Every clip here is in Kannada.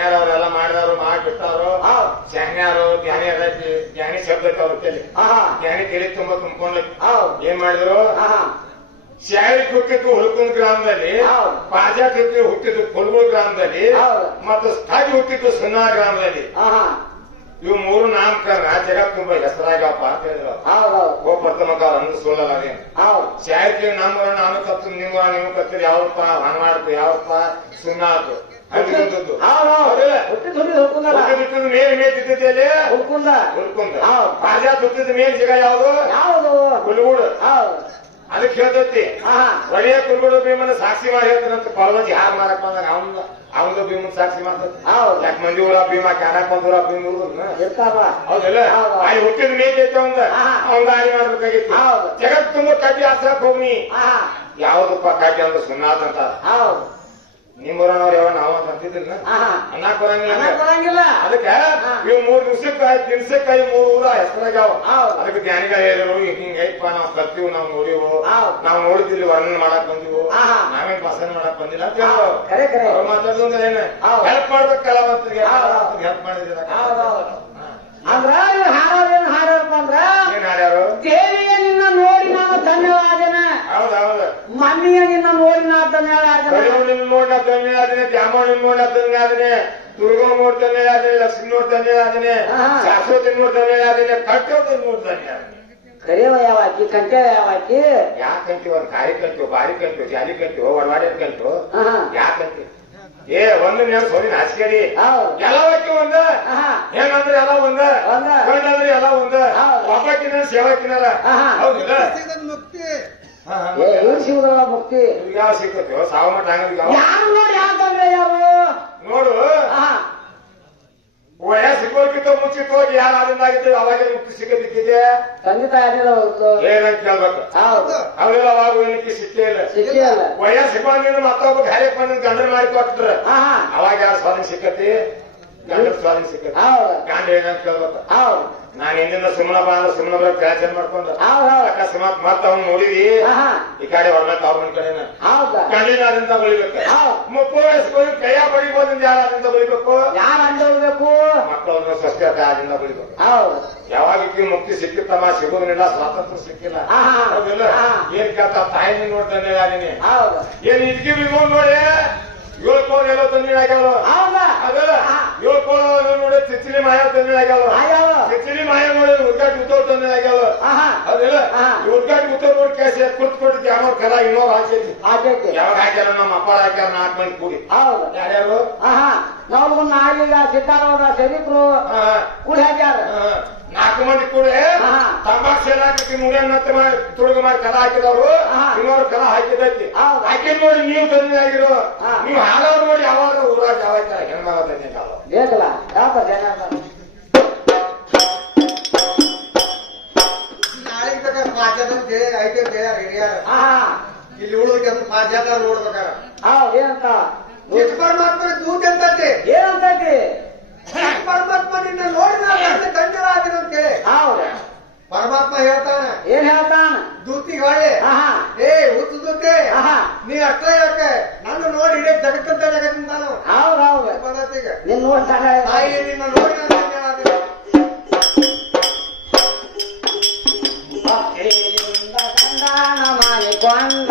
ಶಾನ್ಯಾರ ಅವರೆಲ್ಲ ಮಾಡಿದವರು ಮಾಡಿಬಿಟ್ಟವ್ರು ಶಾನ್ಯಾರು ಜ್ಞಾನಿ ಶಬ್ದ ಅವ್ರ ತಲೆ ಜ್ಞಾನಿ ತಲೆ ತುಂಬಾ ತುಂಬ್ಕೊಂಡ್ಲಕ್ಕೆ ಏನ್ ಮಾಡಿದ್ರು ಶಾಳಿ ಹುಟ್ಟಿದ್ದು ಹುಲ್ಕುಂದ್ ಗ್ರಾಮದಲ್ಲಿ ಪಾಜಾಟ್ ಹುಟ್ಟಿದ್ದು ಕುಲ್ಗುಳ್ ಗ್ರಾಮದಲ್ಲಿ ಮತ್ತು ಸ್ಥಾಯಿ ಹುಟ್ಟಿದ್ದು ಸುನ್ನಾ ಗ್ರಾಮದಲ್ಲಿ ಇವು ಮೂರು ನಾಮಕರಣ ಜಗತ್ ತುಂಬಾ ಹೆಸರಾಗಪ್ಪ ಅಂತ ಹೇಳಿದ್ರು ಗೋಪರ್ತಮಕ ಅಂದು ಸುಳ್ಳಲಾಗೆ ಶಾಯಕ್ಕೆ ನಮ್ರ ನಾನು ಕತ್ತು ನೀವು ಕತ್ತೀರಿ ಯಾವಪ್ಪ ಹಣವಾಡ್ತು ಯಾವಪ್ಪ ಸುನ್ನಾತು ಹಂಗಿದ್ದದ್ದು ಮೇಲೆ ಮೇತಿದ್ದಲ್ಲಿ ಹುಲ್ಕುಂದ ಪಾಜಾಟ್ ಹುಟ್ಟಿದ ಮೇಲ್ ಜಾಗ ಯಾವುದು ಕುಲ್ಗುಡ್ ಅದಕ್ಕೆ ಹೇಳ್ತೈತಿ ಒಳ್ಳೆಯ ಕುರುಗಳು ಭೀಮನ ಸಾಕ್ಷಿ ಮಾಡಿ ಹೇಳ್ತಾನಂತ ಪರವಜಿ ಹಾರ್ ಮಾರಕ್ ಬಂದಾಗ ಅವನದು ಭೀಮನ್ ಸಾಕ್ಷಿ ಮಾಡ್ತೈತಿ ಯಾಕೆ ಮಂದಿ ಊರ ಭೀಮ ಕ್ಯಾಡಕ್ ಬಂದೂರ ಭೀಮ ಹೌದಲ್ಲ ಅಲ್ಲಿ ಹುಟ್ಟಿದ ಮೇಲ್ ಐತೆ ಅವಂದ ಹಾನಿ ಮಾಡ್ಬೇಕಾಗಿತ್ತು ಜಗತ್ ತುಂಬಾ ಕಡ್ಡಿ ಆಸರಕ್ ಹೋಗ್ನಿ ಯಾವ್ದಪ್ಪ ಕಡ್ಡಿ ಅಂದ್ರೆ ಸುನ್ನಾತ್ ಅಂತ ನಿಮ್ಮೂರನವ್ರು ಯಾವ ನಾವು ಅಂತಿದ್ದಿಲ್ಲ ಅನ್ನಕ್ ಬರಂಗಿಲ್ಲ ಅದಕ್ಕೆ ಇವ್ 3 ದಿವಸಕ್ಕೆ 3 ಊರ ಹೆಸರಾಗ್ಯಾವ ಅದಕ್ಕೆ ಜ್ಞಾನಿಗಳು ಹೇಳಿದ್ರು ಹಿಂಗೈಪ್ಪ ನಾವ್ ಕಲ್ತೀವಿ ನಾವ್ ನೋಡಿವು ನಾವ್ ನೋಡಿದಿಲ್ಲಿ ವರ್ಣನೆ ಮಾಡಕ್ ಬಂದಿವು ನಾವೇನ್ ಪಸಂದ್ ಮಾಡಕ್ ಬಂದಿಲ್ಲ ಅಂತ ಹೇಳಿದ್ರು ಮಾತಾಡೋದ್ರೆ ಏನ ಹೆಲ್ಪ್ ಮಾಡ್ಬೇಕಲ್ಲ ಮಂತ್ರಿಗೆ ಹೆಲ್ಪ್ ಮಾಡಿದಿಲ್ಲ ಅಂದ್ರ ಹಾಡೋದೇನು ಹಾಡಪ್ಪ ಅಂದ್ರ ಏನ್ ಹಾಡ್ಯಾರು ದೇವಿಯ ನಿನ್ನ ನೋಡಿ ನಾನು ಧನ್ಯವಾದನ ಹೌದೌದು ಮಮ್ಮಿಯ ನಿನ್ನ ನೋಡಿ ನಾ ಧನ್ಯವಾದನ ನೋಡಿ ನಾ ಧನ್ಯವಾದನೆ ದ್ಯಾಮವ್ವ ನೋಡಿ ಧನ್ಯವಾದನೆ ದುರ್ಗಾ ನೋಡಿ ಧನ್ಯವಾದನೆ ಲಕ್ಷ್ಮಿ ನೋಡಿ ಧನ್ಯವಾದನೆ ಶಾಶ್ವತಿ ನೋಡಿ ಧನ್ಯವಾದನೆ ಕಟ್ಟೋದು ನೋಡಿ ಧನ್ಯವಾದನೆ ಕರೆಯವ ಯಾವಾಕಿ ಕಂಠ ಯಾವಾಕಿ ಯಾಕೆ ಕಂತೀವ ಒಂದ್ ಕಾಯಿ ಕಂತೀವ ಬಾರಿ ಕಂತೀವ ಜಾಲಿ ಕಂತೀವ ಒಡವಾಡಿ ಕಂತೀವ ಯಾಕೆ ಕಂತೀವಿ ಏ ಒಂದು ನೇರ ಸೋನಿನ ಹಾಸಿಗೆಡಿ ಎಲ್ಲವಕ್ಕೂ ಒಂದ ಏನಂದ್ರೆ ಎಲ್ಲ ಒಂದ ಗಂಡಂದ್ರೆ ಎಲ್ಲ ಒಂದ ಒಬ್ಬಕ್ಕಿನ ಸೇವಕ್ಕಿನಲ್ಲ ಹೌದಿಲ್ಲ ಮುಕ್ತಿ ಸಿಗುದಲ್ಲ ಮುಕ್ತಿ ಯಾವ ಸಿಗ್ತೈತಿ ಸಾವ ಮಟ್ಟ ಹಂಗ ಯಾರು ನೋಡಿ ಯಾಕಂದ್ರೆ ಯಾರು ನೋಡು ಸಿಕ್ಕೋರ್ಕಿಂತ ಮುಂಚಿತ ಹೋಗಿ ಯಾರು ಆನಂದಾಗಿತ್ತು ಅವಾಗ ಮುಕ್ತಿ ಸಿಗದಿಕ್ಕಿದೆ ತಂದೆ ತಾಯಿ ಏನಂತ ಕೇಳ್ಬೇಕು ಅವೆಲ್ಲ ಅವಾಗ ಏನಕ್ಕೆ ಸಿಕ್ಕೇ ಇಲ್ಲ ಸಿಬ್ಬಂದಿನ ಮತ್ತೊಬ್ಬ ಗಾಳಿ ಬಂದ ಗಂಡ ಮಾಡಿ ಕೊಟ್ರ ಅವಾಗ ಯಾರು ಸ್ವಾಧೀನ ಸಿಕ್ಕತಿ ಗಂಡ ಸ್ವಾಧೀನ ಸಿಕ್ಕತಿ ಗಂಡ ಏನಂತ ಕೇಳ್ಬೇಕು ನಾನ್ ಹಿಂದಿನ ಸುಮ್ಮನ ಬಂದ ಸುಮ್ಮನ ಬರ ಪ್ರಯತ್ನ ಮಾಡ್ಕೊಂಡ ಅಕಸ್ಮಾತ್ ಮತ್ತ ಅವ್ನು ನೋಡಿದಿ ಈ ಕಡೆ ಹೊರಬೇಕು ಅವ್ರ ಕಡೆನ ಗಂಡಿನಾದ್ರಿಂದ ಬೆಳಿಬೇಕು 30 ವಯಸ್ಸು ಕೈಯ ಬಡಿಬೋದ್ರಿಂದ ಯಾರಾದ್ರಿಂದ ಬೆಳಿಬೇಕು ಯಾರು ಅಂಡಬೇಕು ಮಕ್ಕಳನ್ನ ಸ್ವಸ್ಥತೆ ಆದ್ರಿಂದ ಬೆಳಿಬೇಕು ಯಾವಾಗ ಮುಕ್ತಿ ಸಿಕ್ಕಿತ್ತಮ್ಮ ಸಿಗೋದಿಲ್ಲ ಸ್ವಾತಂತ್ರ್ಯ ಸಿಕ್ಕಿಲ್ಲ ಹೌದಿಲ್ಲ ಏನ್ ಕೇಳ್ತಾ ತಾಯಿನ ನೋಡ್ತಾನೆ ಯಾರಿನಿ ಏನ್ ಇದ್ಕಿ ಬಿಮೋ ನೋಡಿ 7 ಕೋಳ ಎಲ್ಲೋ ತಂದಿನ ಆಗ್ಯಾವ ಅದಲ್ಲ 7 ಕೋಳ ನೋಡಿ ಚಿಚ್ಚಿಲಿ ಮಾಯ ತಂದಿನ ಆಗ್ಯಾವ ಚಿಚ್ಚಿಲಿ ಮಾಯ ನೋಡಿ ಉದ್ಘಾಟ ಉತ್ತವ್ ತಂದಿನ ಆಗ್ಯಾವ ಅದಲ್ಲ ಉದ್ಘಾಟ ಉತ್ತವ್ ನೋಡಿ ಕೇಸ ಕುರ್ತ್ಕೊಟ್ಟು ಯಾವ ಕಲ ಇನ್ನೋರು ಹಾಕೈತಿ ಯಾವಾಗ ಹಾಕ್ಯಾರ ನಮ್ಮ ಅಪ್ಪ ಹಾಕ್ಯಾರ 4 ಮಂದಿ ಕೂಡಿ ಯಾರ್ಯಾರು ನಾವು ನಾಯಿಗ ಸಿದ್ದಾರವರ ಶರೀಫರು ಕೂಡಿ ಹಾಕ್ಯಾರ 4 ಮಂದಿ ಕೂಡಿ ತಂಬಾಕ್ ಸೇಲ್ ಹಾಕಿ ಮುಡಿಯನ್ನತ್ತೆ ಮಾಡಿ ತುಡುಗು ಮಾಡಿ ಕಲ ಹಾಕಿದವರು ಇನ್ನೋರು ಕಲ ಹಾಕಿದೈತಿ ಹಾಕಿ ನೋಡಿ ನೀವು ತಂದಿನಾಗಿರೋ ನೀವು ಹಾಡೋರು ನೋಡಿ ಯಾವಾಗ ಊರಾಗ ಯಾವಾಗ ಹೆಣ್ಮಗ ತಂದಿದ್ದಾವ ಬೇಕಲ್ಲ ಯಾವ ಜನ ನಾಳೆಗೆ ಬೇಕಾದ್ರೆ 5 ಜನ ಐತೆ ರೆಡಿಯಾರ ಇಲ್ಲಿ ಉಳಿದಕ್ಕೆ 5 ಜನ ನೋಡ್ಬೇಕಾರ ಏನಂತ ಪರಮಾತ್ಮ ದೂತ ಅಂತಂತೆ ಏನಂತೈತಿ ಪರಮಾತ್ಮ ನಿನ್ನ ನೋಡಿ ನಾನು ಧನ್ಯವಾದನ ಅಂತ ಹೇಳಿ ಪರಮಾತ್ಮ ಹೇಳ್ತಾನ ಏನ್ ಹೇಳ್ತಾನ ದೂತಿಗೆ ಹೊಳೆ ಏ ಹುತ್ತು ದೂತೆ ನೀ ಅಷ್ಟ ಯಾಕೆ ನನ್ನ ನೋಡಿ ಇಡೇ ಜಗತ್ತಂತ ಜಗತ್ತಿಂತಾನು ಹೌದೌದು ಪದ್ಧತಿಗ ನಿನ್ ನೋಡ್ತಾನ ತಾಯಿ ನಿನ್ನ ನೋಡಿ ನಾನು ಧನ್ಯವಾದನ ಭಕ್ತಿಯಿಂದ ಕಂದಾನ ಮಾಡಿಕೊಂಡ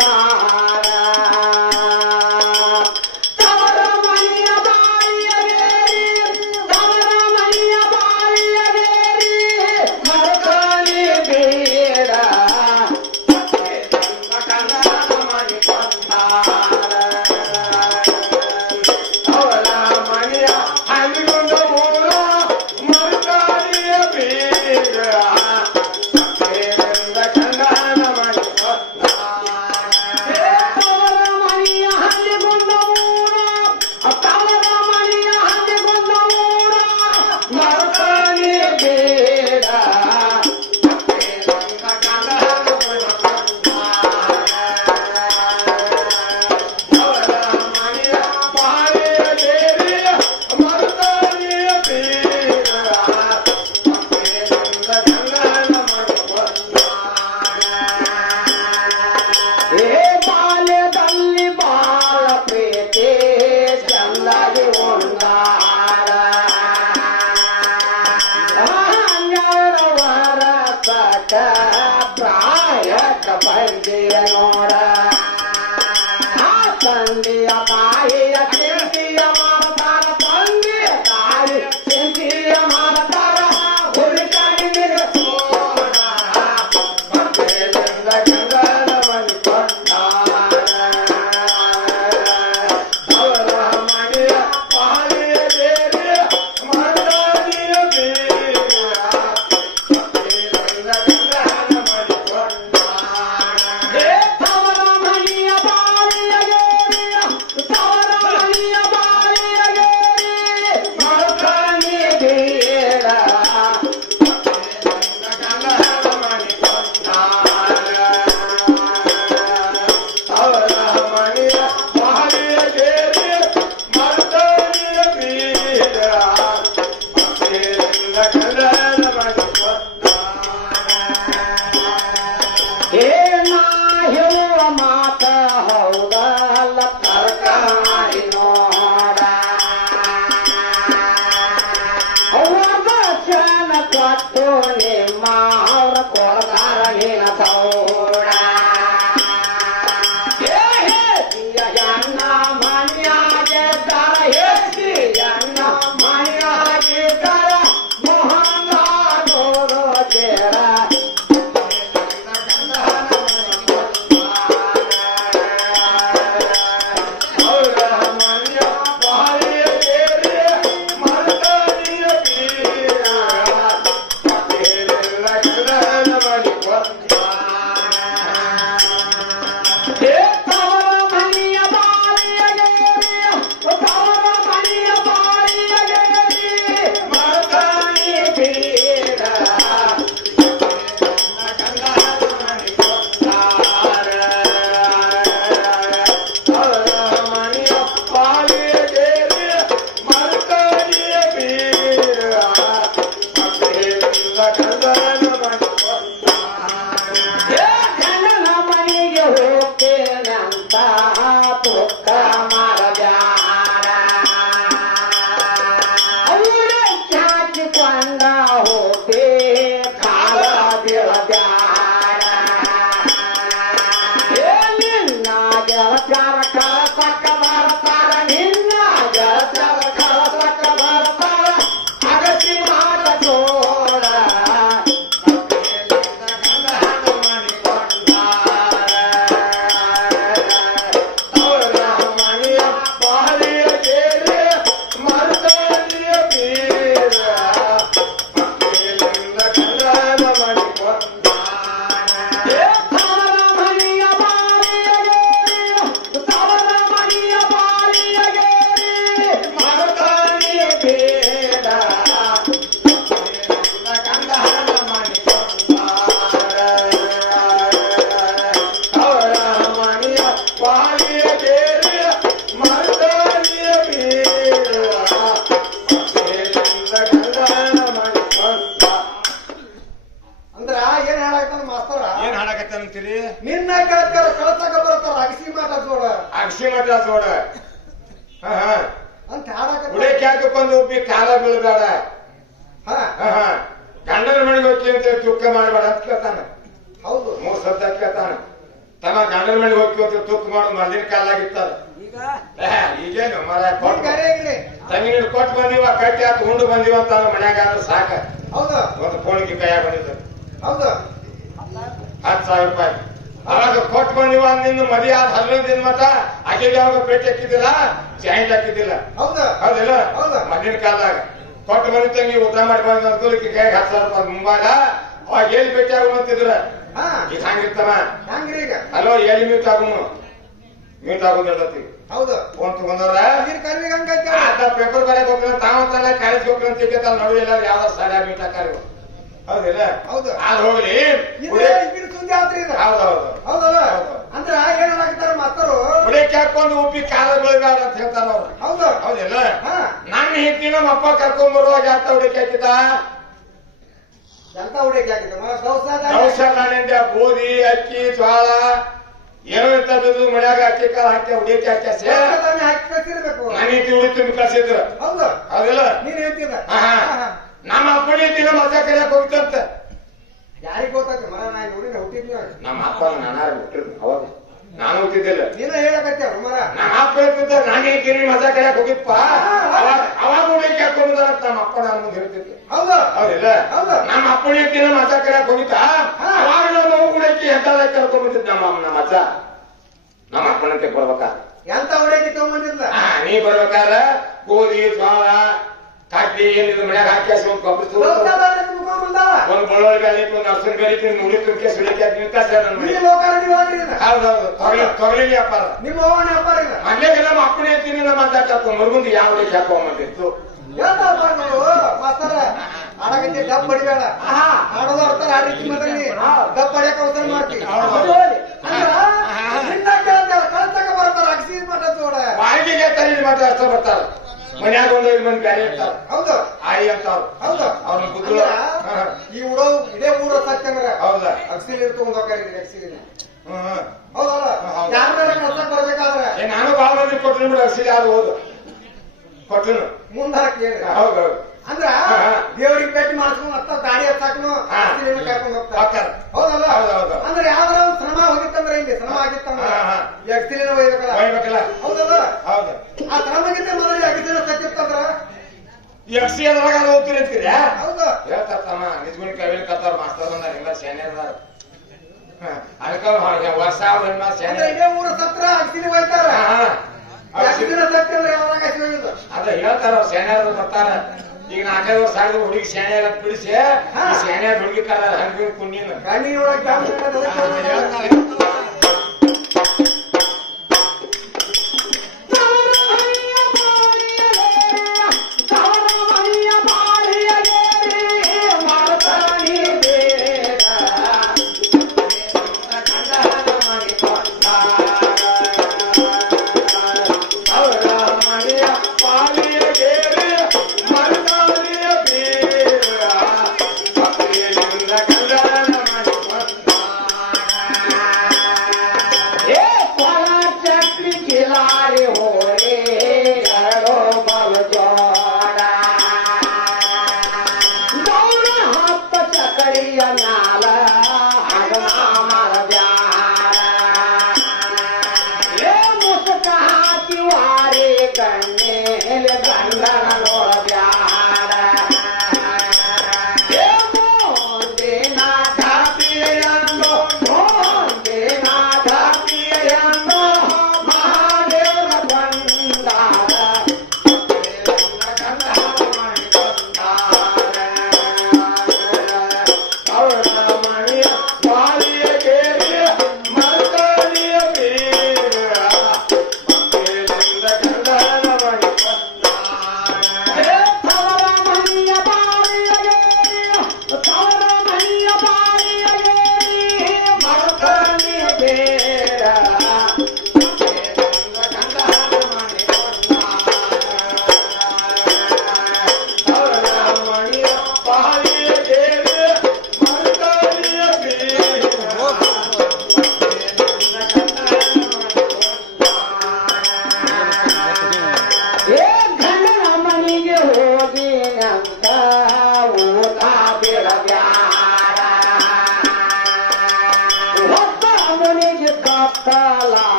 ಕೊಟ್ಟು ನಿಮ್ಮ ಅವ್ರ ಕೊಡ್ತಾರ ನೀನ ಸೌಡ ಅಣ್ಣ ಮನೆಯಾಗಿದ್ದಾರ ಹೇಸಿ ಅಣ್ಣ ಮನೆಯಾಗಿದ್ದಾರ ಮೋಹನ ನೋಡೋ ಚೇರ ನಿನ್ನ ಕಳ್ಸಕ ಬರ್ತಾರ ಅಗಸಿ ಮಾಟ ಜೋಡ ಅಗಸಿ ಮಠ ಜೋಡ ಅಂತ ಹಾಡಕ ಉಡಕ್ಕೆ ಹಾಕೊಂದು ಉಪ್ಪಿ ಕಾಲ ಬೀಳ್ಬೇಡ ಗಂಡನ ಮನೆಗೆ ಹೋಗಿ ಅಂತ ತೂಕ ಮಾಡಬೇಡ ಅಂತ ಕೇಳ್ತಾನ. ಹೌದು 3 ಸದ್ದ ಕೇಳ್ತಾನ. ತಮ್ಮ ಗಂಡನ ಮನೆಗೆ ಹೋಗಿ ಅಂತ ತೂಕ ಮಾಡು ಮೊದಲಿನ ಕಾಲಾಗಿತ್ತಾರ. ಈಗೇನು ಮರ ತಂಗಿ ಕೊಟ್ಟು ಬಂದಿವ ಕಟ್ಟಿ ಹಾಕಿ ಉಂಡು ಬಂದಿವ ಅಂತ ಮನ್ಯಾಗ ಸಾಕ. ಹೌದು ಒಂದು ಫೋನ್ಗೆ ಕೈಯಾಗ ಬಂದಿದ್ದ. ಹೌದು 10,000 ರೂಪಾಯಿ ಅವಾಗ ಕೊಟ್ಟು ಬಂದಿವ ನಿನ್ನ ಮದಿ ಆದ 11 ದಿನ ಮಠ ಆಕೆಗೆ ಯಾವಾಗ ಭೇಟಿ ಹಾಕಿದ್ದಿಲ್ಲ, ಜಾಯಿಂಟ್ ಹಾಕಿದ್ದಿಲ್ಲ. ಹೌದು ಹೌದಿಲ್ಲ? ಹೌದು ಮೊದಲಿನ ಕಾಲದಾಗ ಕೊಟ್ಟು ಬಂದ ತಂಗಿ ಊಟ ಮಾಡಿ ಬಂದ ಕೈಗೆ 10,000 ರೂಪಾಯಿ ಮುಂಬಾಗ ಅವಾಗ ಎಲ್ಲಿ ಭೇಟಿ ಆಗುವಂತಿದ್ರ ಈಗ ಹಂಗಿರ್ತವ ಹಂಗ್ರಿ ಈಗ ಅಲ್ಲೋ ಎಲ್ಲಿ ಮ್ಯೂಟ್ ಆಗೋದಿರ್ತತಿ. ಹೌದು ಫೋನ್ ತಗೊಂಡವ್ರ ಕರ್ವಿಗೆ ಹಂಗೈತೆ ಪೇಪರ್ ಬರಕ್ ಹೋಗ್ತಾನ ತಾವಂತಾನೆ ಕಾಲೇಜ್ ಹೋಗ್ತಾನ ತಿಕ್ಕತ್ತಾನ ನಡು ಎಲ್ಲ ಯಾವ ಸಾಲ ಮೀಟ್ ಹಾಕಾರಿ. ಹೌದಿಲ್ಲ? ಹೌದು ಅದು ಹೋಗ್ಲಿ. ಸುದ್ದಿ ಆದ್ರಿ ಇದು. ಹೌದೌದು ಹೌದಲ್ಲ ಅಂದ್ರ ಏನ್ ಹಾಕ್ತಾರ ಮತ್ತರು ಉಡಕ್ಕೆ ಹಾಕೊಂಡು ಉಪ್ಪಿ ಕಾಲ ಬೀಳ್ಬೇಡ ಅಂತ ಹೇಳ್ತಾರ ಅವ್ರು. ಹೌದು ಹೌದಿಲ್ಲ? ನನ್ನ ಹೆಂಡತಿ ನಮ್ಮ ಅಪ್ಪ ಕರ್ಕೊಂಡ್ ಬರುವಾಗ ಯಾತ ಉಡಕ್ಕೆ ಹಾಕಿದ ಎಂತ ಹುಡುಗಿ ಹಾಕಿದಮ್ಮ ಔಷಧ ಗೋಧಿ ಅಕ್ಕಿ ಜೋಳ ಏನೋ ಇಂಥದ್ದು ಮನ್ಯಾಗ ಅಕ್ಕಿ ಕಾಲ ಹಾಕಿ ಉಡಕ್ಕೆ ಹಾಕಿ ಹಾಕಿ ಕಳ್ಸಿರ್ಬೇಕು. ನನ್ನ ಹೆಂಡತಿ ಉಡಿ ತುಂಬಿ ಕಳ್ಸಿದ್ರು. ಹೌದು ಹೌದಿಲ್ಲ? ನೀನ್ ಹೇಳ್ತಿದ ನಮ್ಮ ಅಪ್ಪನ ಹೆಂಡತಿ ನಮ್ಮ ಅಜ್ಜ ಕರಿಯಾಕ ಹೋಗ್ತಂತ. ಯಾರಿಗ್ ಗೊತ್ತಾಯ್ತು ಮರ ನಾ ನೋಡಿನ ಹುಟ್ಟಿದ್ನ ನಮ್ಮ ಅಪ್ಪ ನಾನಾರು ಹುಟ್ಟಿದ್ರು ಅವಾಗ ನಾನು ಹುಟ್ಟಿದ್ದಿಲ್ಲ. ನೀನ ಹೇಳಕತ್ತೇವ ಮರ ನಮ್ಮ ಅಪ್ಪ ಹೇಳ್ತಿದ್ದ ನಾನು ಹೆಂಡತಿ ಮಜಾ ಕರಿಯಾಕ ಹೋಗಿಪ್ಪ ಅವಾಗ ಉಡಕ್ಕೆ ಹಾಕೊಂಡ್ ನಮ್ಮ ಅಪ್ಪ ನಾನು ಮುಂದೆ ಹೇಳ್ತಿದ್ದೆ. ಹೌದು ಹೌದಿಲ್ಲ? ಹೌದು ನಮ್ಮ ಅಪ್ಪನ ಹೆಂಡತಿನ ಮಜಾ ಕರಿಯಾಕ ಹೋಗಿದ್ದ ಅವಾಗ ನಮ್ಮ ಉಡಕ್ಕೆ ಎಂತಾದ ಕರ್ಕೊಂಡ್ ಬಂದಿದ್ದ ನಮ್ಮ ಅಜ್ಜ ನಮ್ಮ ಅಪ್ಪನಂತೆ ಬರ್ಬೇಕಾ ಎಂತ ಹುಡುಗಿ ತಗೊಂಬಂದಿಲ್ಲ. ನೀ ಬರ್ಬೇಕಾದ್ರ ಗೋಧಿ ಜೋಳ ಕಡ್ಡಿ ಏನಿದ್ರು ಮನ್ಯಾಗ ಹಾಕಿ ಒಂದು ಗೊಬ್ಬರ ಒಂದು ಬಳ್ಳೊಳ್ಳಿ ಬೇಲಿ ಒಂದು ಅರ್ಸನ್ ಬೇಲಿ ನುಡಿ ತುಂಬಿ ಸುಳಿಕೆ ಹೌದೌದು ತೊಗಲಿ ವ್ಯಾಪಾರ ನಿಮ್ಮ ಹೋಗೋಣ ವ್ಯಾಪಾರ ಇಲ್ಲ. ಮನೆಗೆ ನಮ್ಮ ಅಪ್ಪನೇ ಹೇಳ್ತೀನಿ ನಮ್ಮ ಅಂತ ಹಾಕೋ ಮರುಗುಂದು ಯಾವ ಹುಡುಗಿ ಹಾಕೋಂಬಂದಿತ್ತು ಆಡಗಂತೆ ಡಬ್ ಬಡಿಬೇಡ ಆಡೋದು ಅರ್ತಾರ ಆ ರೀತಿ ಮಾತಾಡಿ ಡಬ್ ಬಡಿಯಕ ಅವಸರ ಮಾಡ್ತೀವಿ. ಕಳ್ಸಕ ಬರ್ತಾರ ಅಗಸಿ ಮಾಟ ಜೋಡ ಬಾಯಿಗೆ ತಲೆ ಮಾತ್ರ ಅಷ್ಟ ಬರ್ತಾರ. ಮನ್ಯಾಗ ಒಂದು 5 ಮಂದಿ ಬ್ಯಾರೆ ಇರ್ತಾರ. ಹೌದು ಆಯಿ ಅಂತಾರ. ಹೌದು ಅವ್ರನ್ನ ಗುದ್ದು ಈ ಉಡೋ ಇದೇ ಊರ ಸತ್ಯಂದ್ರ ಹೌದ ಅಗಸಿಲಿ ತಗೊಂಡ್ ಹೋಗ್ತಾರೆ ಅಗಸಿಲಿ. ಹೌದಲ್ಲ ಯಾರ ಮೇಲೆ ಕಳ್ಸಕ್ ಬರ್ಬೇಕಾದ್ರೆ ನಾನು ಬಾಳ ಮಂದಿ ಕೊಟ್ಟು ಬಿಡು ಅಗಸಿಲಿ ಅದು ಹೋದು ಕೊಟ್ಟನು ಮುಂದೆ ಹಾಕಿ ಹೌದೌದು ಅಂದ್ರ ದೇವ್ರಿಗೆ ಭೇಟಿ ಮಾಡಿಸ್ಕೊಂಡು ಮತ್ತ ಗಾಡಿ ಹತ್ತಾಕನು ಕರ್ಕೊಂಡು ಹೋಗ್ತಾರೆ ಹೌದಲ್ಲ ಅಂದ್ರೆ ಯಾವ್ದಾರ ಒಂದು ಶ್ರಮ ಹೋಗಿತ್ತಂದ್ರೆ ಹಿಂಗೆ ಶ್ರಮ ಆಗಿತ್ತಂದ್ರ ಎಕ್ಸಿಲಿನ ಒಯ್ಬೇಕಲ್ಲ ಹೌದಲ್ಲ ಹೌದು ಆ ಶ್ರಮಗಿಂತ ಮೊದಲು ಎಕ್ಸಿನ ಸತ್ತಿತ್ತಂದ್ರ ಎಕ್ಸಿ ಅದ್ರಾಗ ಹೋಗ್ತೀರಿ ಅಂತೀರಿ ಹೌದು ಹೇಳ್ತಾರಮ್ಮ ನಿಜ್ಗುಣಿ ಕವಿಲ್ ಕತ್ತಾರ ಮಾಸ್ತರ್ ಬಂದಾರ ಎಲ್ಲ ಸೇನೆ ಅದಾರ ಅದಕ್ಕ ವರ್ಷ ಇದೇ ಊರ ಸತ್ರ ಎಕ್ಸಿನ ಒಯ್ತಾರ ಎಕ್ಸಿನ ಸತ್ತಿಲ್ಲ ಯಾವಾಗ ಅದ ಹೇಳ್ತಾರ ಅವ್ರು ಸೇನೆ ಬರ್ತಾರ ಈಗ 4-5 ವರ್ಷ ಆಗಿದ್ರು ಹುಡುಗಿ ಸೇನೆ ಎಲ್ಲ ಬಿಡಿಸಿ ಸೇನೆ ಹುಡುಗಿ ಕಾಲ ಹಂಗ ಕುಣ್ಣಿನ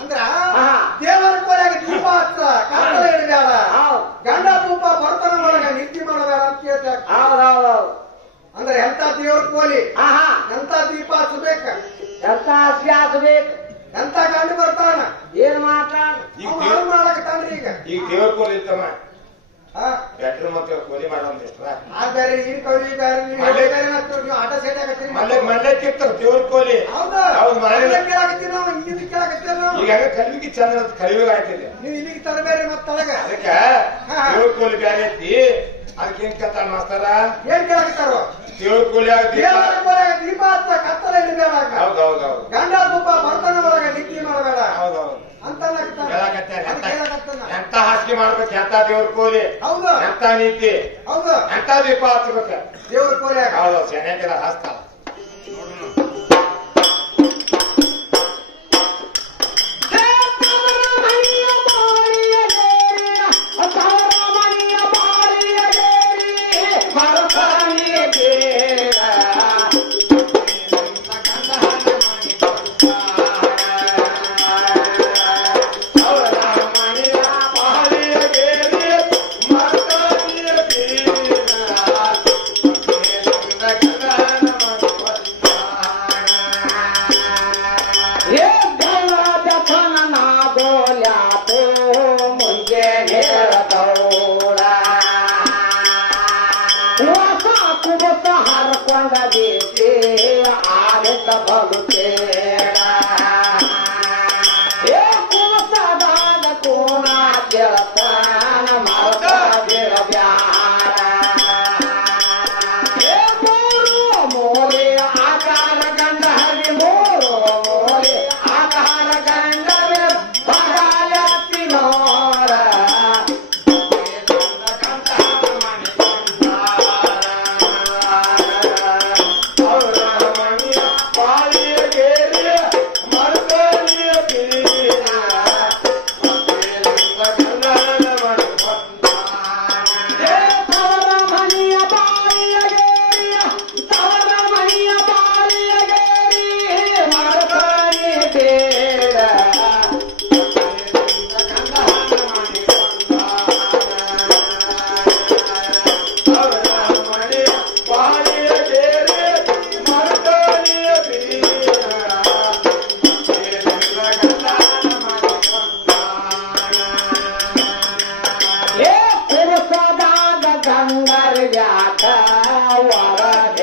ಅಂದ್ರ ದೇವರ ಕೋಲಾಗ ದೀಪ ಹಚ್ಚ ಕಾಲ ಹಿಡಿದಾರ ಗಂಡ ತೂಪ ಬರ್ತನ ಒಳಗ ನಿಂತಿ ಮಾಡಬೇಡ ಅಂತ ಕೇಳ್ತಾರೆ ಅಂದ್ರೆ ಎಂತ ದೇವ್ರ ಕೋಲಿ ಎಂತ ದೀಪ ಹಚ್ಚಬೇಕ ಎಂತ ಹಸಿ ಹಾಕ್ಬೇಕು ಎಂತ ಗಂಡ ಬರ್ತಾನ ಏನ್ ಮಾತಾಡ ಮಾಡಕತ್ತಾನ್ರಿ ಈಗ ದೇವ್ರ ಕೋಲಿ ಇರ್ತಮ್ಮ ಬ್ಯಾಟ್ರಿ ಮತ್ತೆ ಕೋಲಿ ಮಾಡೋದಿಷ್ಟ ಬೇರೆ ಈ ಕೌಲಿ ಬೇರೆ ಆಟ ಸೈಡ್ ಆಗತ್ತೀರಿ ಮಲ್ಲೆಕ್ಕಿರ್ತಾರ ದೇವ್ರ ಕೋಲಿ ಕೇಳಾಕತ್ತೀವಿ ನಾವು ಹಿಂದಿನ ಕೇಳಾಕತ್ತೀವಿ ನಾವು ಈಗ ಕಲಿವಿಗೆ ಚಂದ ಕಲಿವಿಗೆ ಆಗ್ತಿದೆ ನೀವು ಇಲ್ಲಿಗೆ ತರಬೇರೆ ಮತ್ತೊಳಗ ಅದಕ್ಕೆ ದೇವ್ರ ಕೋಲಿ ಬ್ಯಾರೆ ಐತಿ ಅದಕ್ಕೆ ಏನ್ ಕೇಳ್ತಾರ ಮಾಸ್ತಾರ ಏನ್ ಕೇಳಾಕತ್ತಾರೋ ದೇವ್ರ ಕೋಲಿ ದೀಪ ಹಚ್ಚ ಕತ್ತಲ ಹಿಡಿದಾರ ಹೌದೌದು ಗಂಡ ತೂಪ ಬರ್ತನ ಒಳಗ ನಿಕ್ಕಿ ಮಾಡಬೇಡ ಹೌದೌದು ಅಂತ ಎಂತ ಹಾಸಿಗೆ ಮಾಡ್ಬೇಕು ಎಂತ ದೇವ್ರ ಕೋಲಿ ಹೌದು ಎಂತ ನೀತಿ ಹೌದು ಎಂತ ದೀಪ ಹಚ್ಬೇಕ ದೇವ್ರ ಕೋಲಿ ಹೌದು ಸೆನೆಗೆಲ್ಲ ಹಾಸ್ತಾರ ಬ್ಯಾಡ ಮೋರೆ ಆಕಾರ ಗಂಡ ಹರಿ ಮೋರೆ ಆಕಾರ ಗಂಡ ಬಗಾಲತ್ತಿ ನೋಡ ಗಂಗರ್ ಯಾಕ ವರ